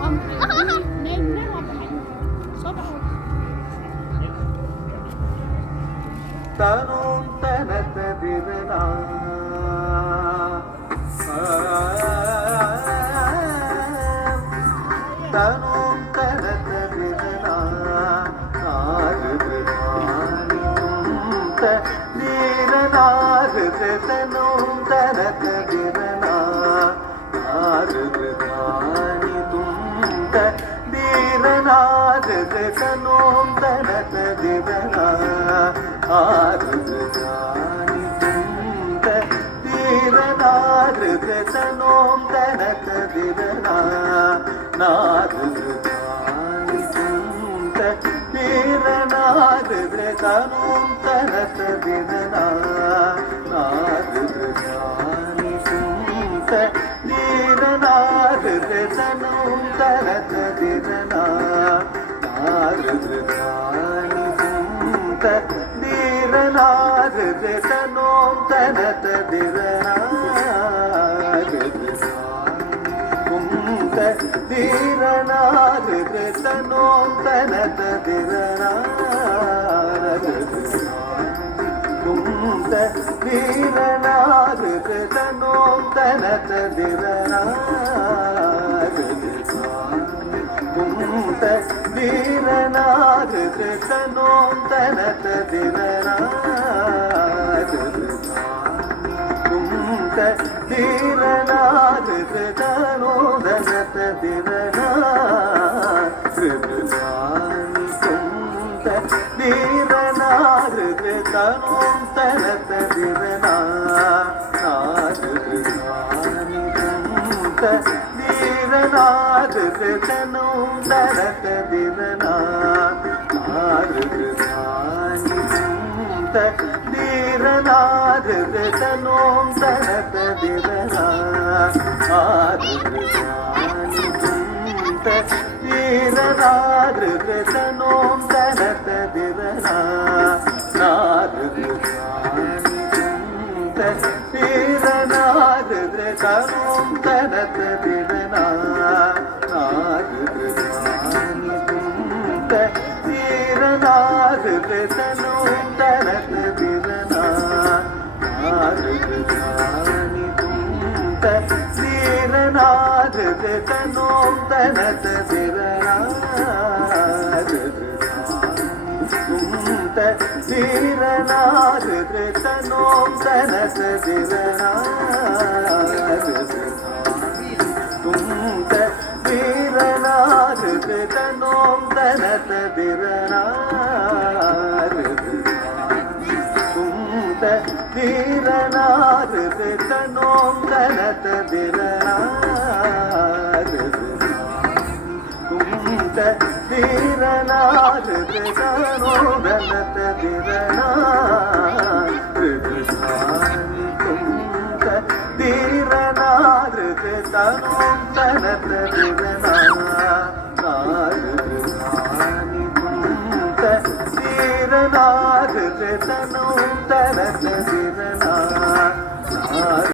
Nee, nee, தனும் தனத்த திருநா தனும் தனத்த திருநா நீரனாறு தனும் தனத்த திருநா ஆறுதானி துந்த தீரனாறு தனும் தனத்த திருநா ஆறுதானி துந்த தீரனாறு தனோம் தனத்த திருநா நாறுதானி துந்த தீரனாறு தனோம் தனத்த திருநா நாறுதானி துந்த தீரனாறு தனோம் தனத்த திருநா நாறுதானி துந்த தீரனாறு தனோம் தனத்த திருநா தீரனாறு தனோம் தனத்த திருநா தீரனாறு தனோம் தனத்த திருநா தீரனாறு தனோம் தனத்த திருநா தீரனாறு Thane தனத்த திருநா தீரனாறு தனோம் தனத்த திருநா தீரனாறு தனோம் தனத்த திருநா தீரனாறு தனோம் தனத்த திருநா தீரனாறு தனோம் தனத்த திருநா தீரனாறு தனோம் தனத்த திருநா தீரனாறு தனோம் தனத்த திருநா தீரனாறு தனோம் தனத்த திருநா தீரனாறு தனோம் தனத்த திருநா தீரனாறு தனோம் தனத்த திருநா தீரனாறு தனோம் தனத்த திருநா தீரனாறு தனோம் தனத்த திருநா